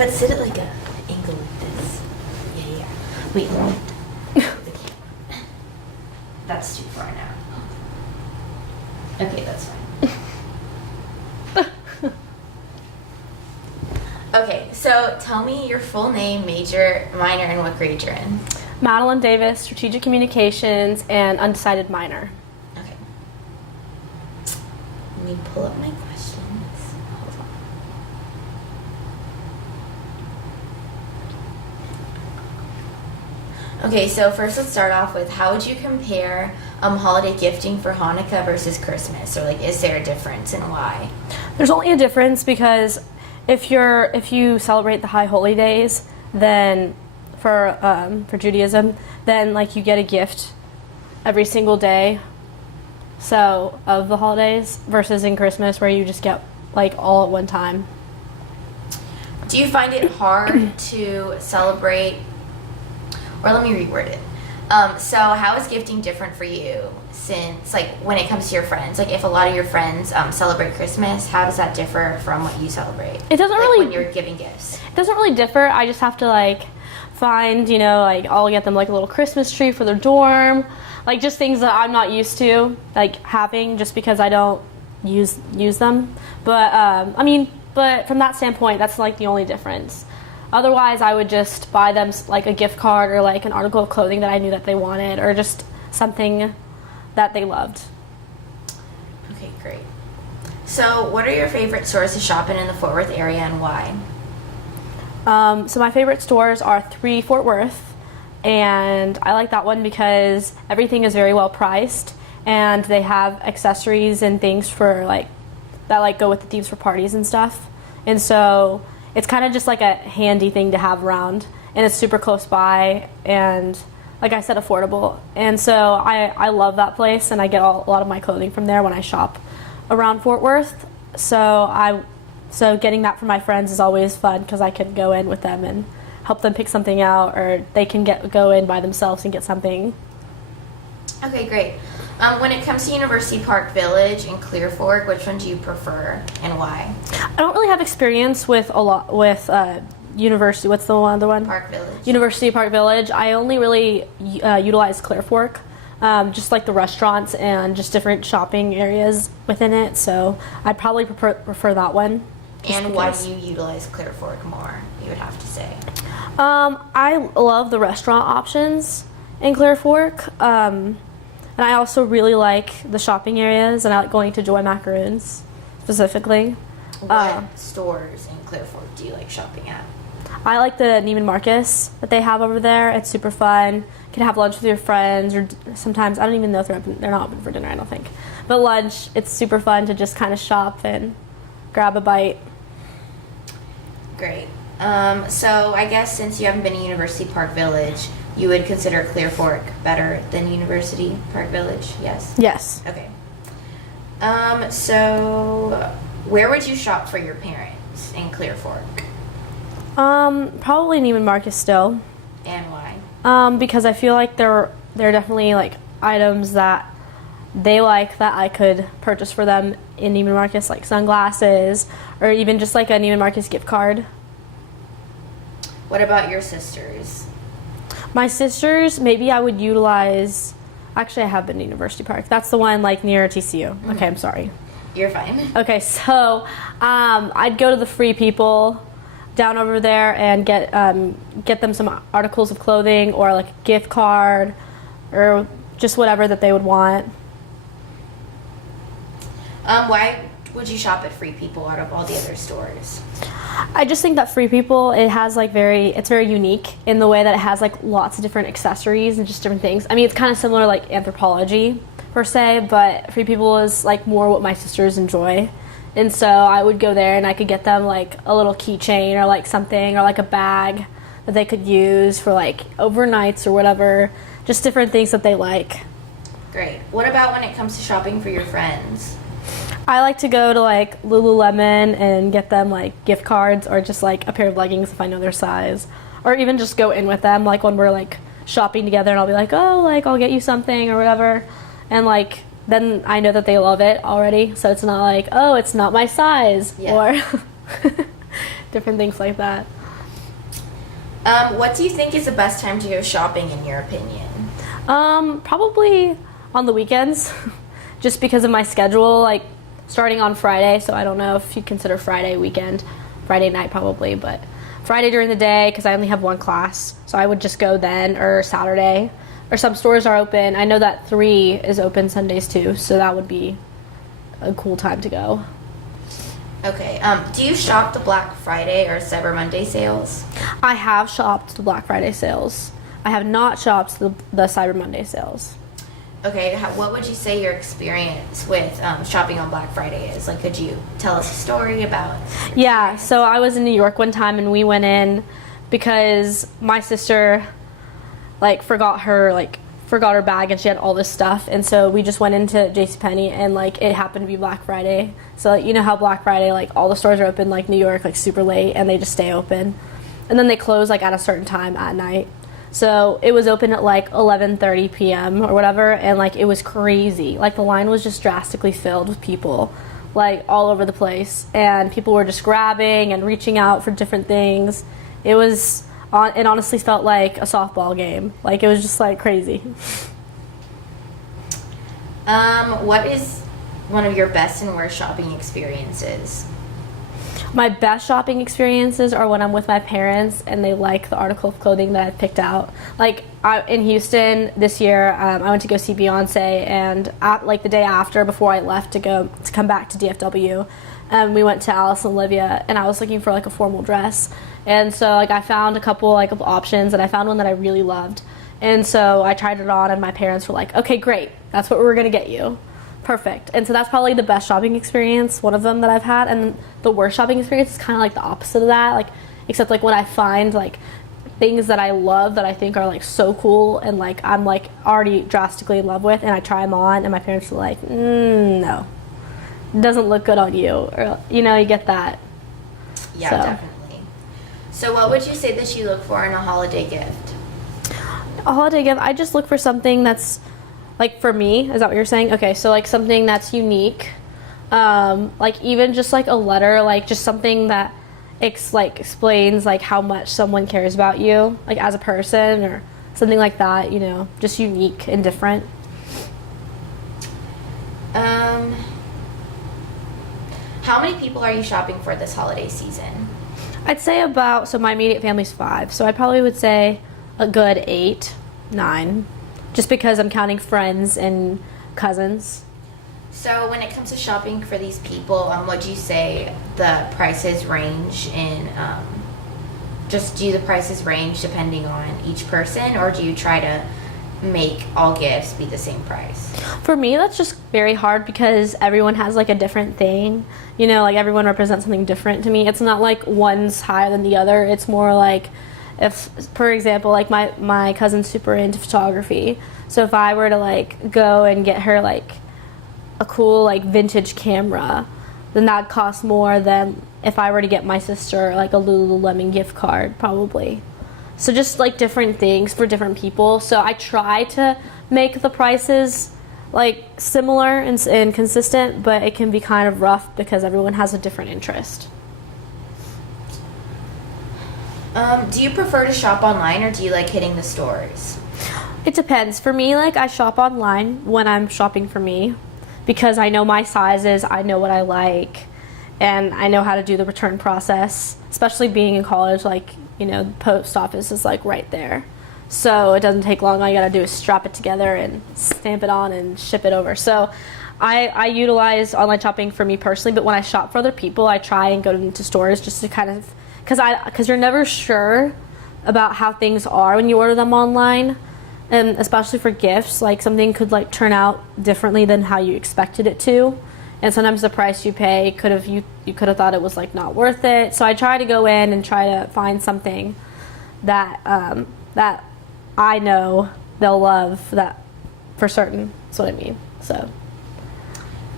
But sit it like a angle like this. Yeah. Wait. That's too far now. Okay, that's fine. Okay, so tell me your full name, major, minor, and what grade you're in. Madeleine Davis, Strategic Communications, and undecided minor. Okay. Let me pull up my questions. Hold on. Okay, so first let's start off with how would you compare holiday gifting for Hanukkah versus Christmas? Or like, is there a difference and why? There's only a difference because if you celebrate the High Holy Days, then for Judaism, then like you get a gift every single day, so of the holidays, versus in Christmas where you just get like all at one time. Do you find it hard to celebrate, or let me reword it. So how is gifting different for you since, like, when it comes to your friends? Like, if a lot of your friends celebrate Christmas, how does that differ from what you celebrate? It doesn't really, when you're giving gifts. It doesn't really differ. I just have to like find, like I'll get them like a little Christmas tree for their dorm, like just things that I'm not used to like having, just because I don't use them. But but from that standpoint, that's like the only difference. Otherwise, I would just buy them like a gift card or like an article of clothing that I knew that they wanted, or just something that they loved. Okay, great. So what are your favorite stores to shop in the Fort Worth area and why? So my favorite stores are 3 Fort Worth, and I like that one because everything is very well priced, and they have accessories and things for like that like go with the themes for parties and stuff. And so it's kind of just like a handy thing to have around, and it's super close by, and like I said, affordable. And so I love that place, and I get a lot of my clothing from there when I shop around Fort Worth. So getting that from my friends is always fun because I can go in with them and help them pick something out, or they can go in by themselves and get something. Okay, great. When it comes to University Park Village and Clear Fork, which one do you prefer and why? I don't really have experience with University. What's the other one? Park Village. University Park Village. I only really utilize Clear Fork, just like the restaurants and just different shopping areas within it. So I'd probably prefer that one. And why do you utilize Clear Fork more, you would have to say? I love the restaurant options in Clear Fork. And I also really like the shopping areas, and I like going to Joy Macaroons specifically. What stores in Clear Fork do you like shopping at? I like the Neiman Marcus that they have over there. It's super fun. You can have lunch with your friends, or sometimes, I don't even know if they're open. They're not open for dinner, I don't think. But lunch, it's super fun to just kind of shop and grab a bite. Great. So I guess since you haven't been to University Park Village, you would consider Clear Fork better than University Park Village, yes? Yes. Okay. So where would you shop for your parents in Clear Fork? Probably Neiman Marcus still. And why? Because I feel like there are definitely like items that they like that I could purchase for them in Neiman Marcus, like sunglasses, or even just like a Neiman Marcus gift card. What about your sisters? My sisters, maybe I would utilize, actually I have been to University Park. That's the one like near TCU. Mm-hmm. Okay, I'm sorry. You're fine. Okay, so I'd go to the Free People down over there and get them some articles of clothing, or like a gift card, or just whatever that they would want. Why would you shop at Free People out of all the other stores? I just think that Free People, it's very unique in the way that it has like lots of different accessories and just different things. I mean, it's kind of similar like Anthropologie per se, but Free People is like more what my sisters enjoy. And so I would go there and I could get them like a little keychain or like something, or like a bag that they could use for like overnights or whatever, just different things that they like. Great. What about when it comes to shopping for your friends? I like to go to like Lululemon and get them like gift cards, or just like a pair of leggings if I know their size, or even just go in with them like when we're like shopping together, and I'll be like, oh, like I'll get you something or whatever, and like then I know that they love it already, so it's not like, oh, it's not my size, or different things like that. What do you think is the best time to go shopping in your opinion? Probably on the weekends, just because of my schedule, like starting on Friday. So I don't know if you consider Friday weekend, Friday night probably, but Friday during the day because I only have one class. So I would just go then, or Saturday, or some stores are open. I know that 3 is open Sundays too, so that would be a cool time to go. Okay. Do you shop the Black Friday or Cyber Monday sales? I have shopped the Black Friday sales. I have not shopped the Cyber Monday sales. Okay. What would you say your experience with shopping on Black Friday is? Like, could you tell us a story about? Yeah. So I was in New York one time, and we went in because my sister forgot her bag, and she had all this stuff, and so we just went into JCPenney, and it happened to be Black Friday. So you know how Black Friday, all the stores are open, New York, super late, and they just stay open, and then they close at a certain time at night. So it was open at 11:30 p.m. or whatever, and it was crazy. The line was just drastically filled with people, all over the place, and people were just grabbing and reaching out for different things. It honestly felt like a softball game. It was just crazy. What is one of your best and worst shopping experiences? My best shopping experiences are when I'm with my parents and they like the article of clothing that I've picked out. In Houston this year, I went to go see Beyonce, and the day after, before I left to come back to DFW, we went to Alice and Olivia, and I was looking for a formal dress, and so I found a couple of options, and I found one that I really loved, and so I tried it on, and my parents were like, okay, great, that's what we're gonna get you. Perfect. And so that's probably the best shopping experience, one of them that I've had. And the worst shopping experience is kind of the opposite of that, except when I find things that I love that I think are so cool, and I'm already drastically in love with, and I try them on, and my parents are like, no, it doesn't look good on you, or you get that. Yeah, definitely. So what would you say that you look for in a holiday gift? A holiday gift, I just look for something that's for me. Is that what you're saying? Okay, so something that's unique, even just a letter, just something that explains how much someone cares about you, as a person, or something like that, just unique and different. How many people are you shopping for this holiday season? I'd say so my immediate family's 5, so I probably would say a good 8, 9, just because I'm counting friends and cousins. So when it comes to shopping for these people, would you say the prices range in, do the prices range depending on each person, or do you try to make all gifts be the same price? For me, that's just very hard because everyone has a different thing. Everyone represents something different to me. It's not one's higher than the other. It's more if, for example, my cousin's super into photography, so if I were to go and get her a cool vintage camera, then that costs more than if I were to get my sister a Lululemon gift card, probably. So just different things for different people. So I try to make the prices similar and consistent, but it can be kind of rough because everyone has a different interest. Do you prefer to shop online, or do you hitting the stores? It depends. For me, I shop online when I'm shopping for me because I know my sizes, I know what I like, and I know how to do the return process, especially being in college, the post office is right there. So it doesn't take long. All you gotta do is strap it together and stamp it on and ship it over. So I utilize online shopping for me personally, but when I shop for other people, I try and go into stores just to kind of, because you're never sure about how things are when you order them online, and especially for gifts, something could turn out differently than how you expected it to, and sometimes the price you pay you could have thought it was not worth it. So I try to go in and try to find something that that I know they'll love, that for certain. That's what I mean. So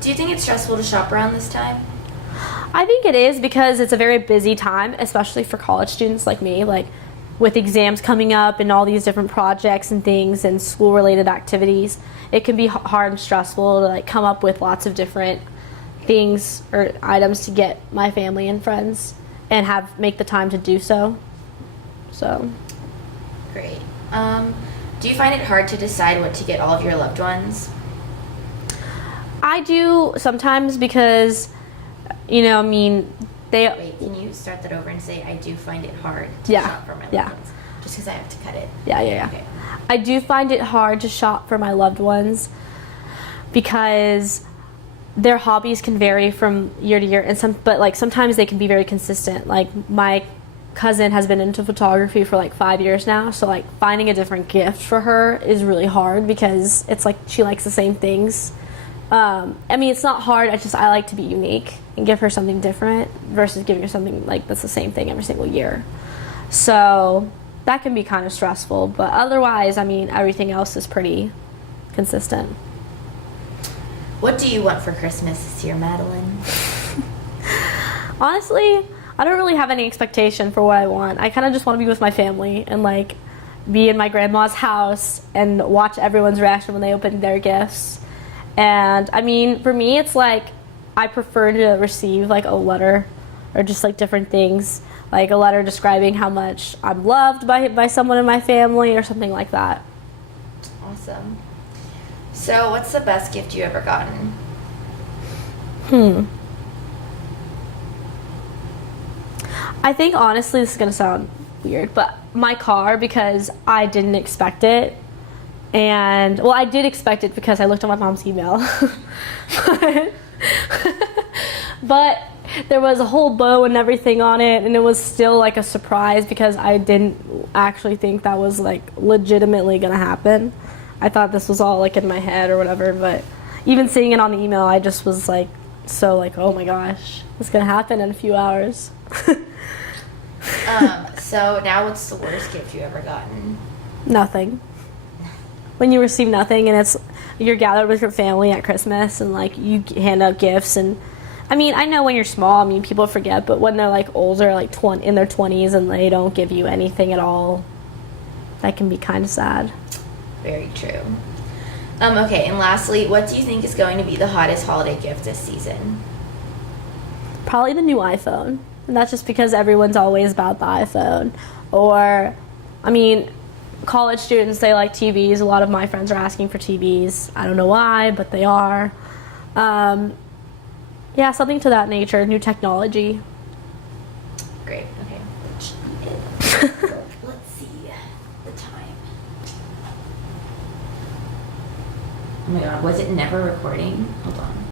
do you think it's stressful to shop around this time? I think it is because it's a very busy time, especially for college students like me, with exams coming up and all these different projects and things and school-related activities. It can be hard and stressful to come up with lots of different things or items to get my family and friends and make the time to do so. So Great. Do you find it hard to decide what to get all of your loved ones? I do sometimes because, you know, I mean, Wait, can you start that over and say, I do find it hard to Yeah, shop for my loved yeah. ones? Just because I have to cut it. Yeah. Okay. I do find it hard to shop for my loved ones because their hobbies can vary from year to year, and sometimes they can be very consistent. Like my cousin has been into photography for like 5 years now, so like finding a different gift for her is really hard because it's like she likes the same things. I mean, it's not hard. I like to be unique and give her something different versus giving her something like that's the same thing every single year. So that can be kind of stressful, but otherwise, I mean, everything else is pretty consistent. What do you want for Christmas this year, Madeline? Honestly, I don't really have any expectation for what I want. I kind of just want to be with my family and like be in my grandma's house and watch everyone's reaction when they open their gifts. And I mean, for me, it's like I prefer to receive like a letter or just like different things, like a letter describing how much I'm loved by someone in my family or something like that. Awesome. So, what's the best gift you ever gotten? I think honestly, this is gonna sound weird, but my car, because I didn't expect it. And well, I did expect it because I looked at my mom's email. but there was a whole bow and everything on it, and it was still like a surprise because I didn't actually think that was like legitimately gonna happen. I thought this was all like in my head or whatever, but even seeing it on the email, I just was like so like, oh my gosh, it's gonna happen in a few hours. So now what's the worst gift you ever gotten? Nothing. When you receive nothing and you're gathered with your family at Christmas and like you hand out gifts, and I mean, I know when you're small, I mean, people forget, but when they're like older, like in their 20s, and they don't give you anything at all, that can be kind of sad. Very true. Okay, and lastly, what do you think is going to be the hottest holiday gift this season? Probably the new iPhone. And that's just because everyone's always about the iPhone. Or, I mean, college students, they like TVs. A lot of my friends are asking for TVs. I don't know why, but they are. Yeah, something to that nature, new technology. Great, okay. Let's see the time. Oh my god, was it never recording? Hold on.